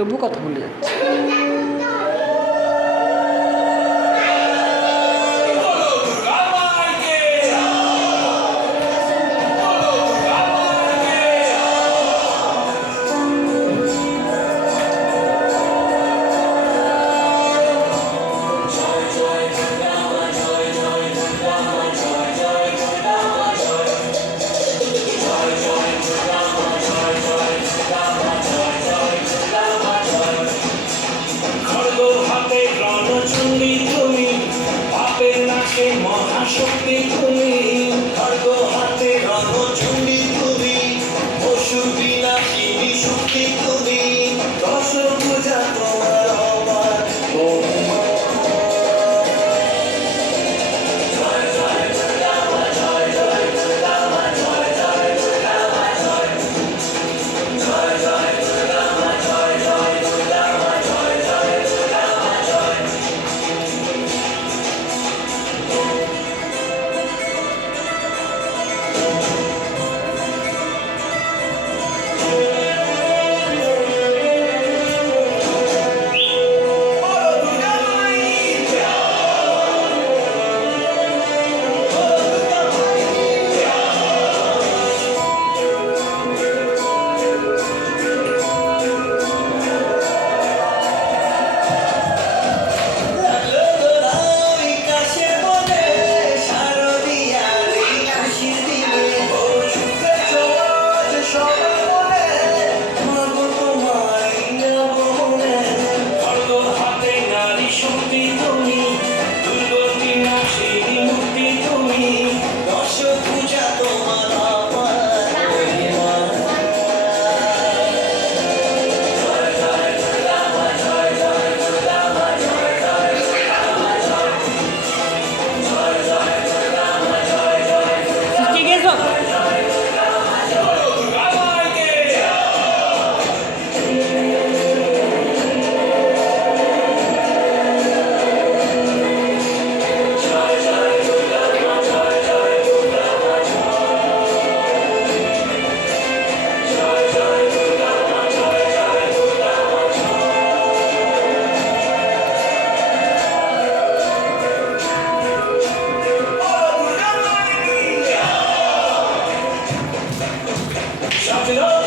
তবু কথা বলে যাচ্ছে। হাতে রণচণ্ডী তুমি। বিনাশিনী শক্তি Shout it up.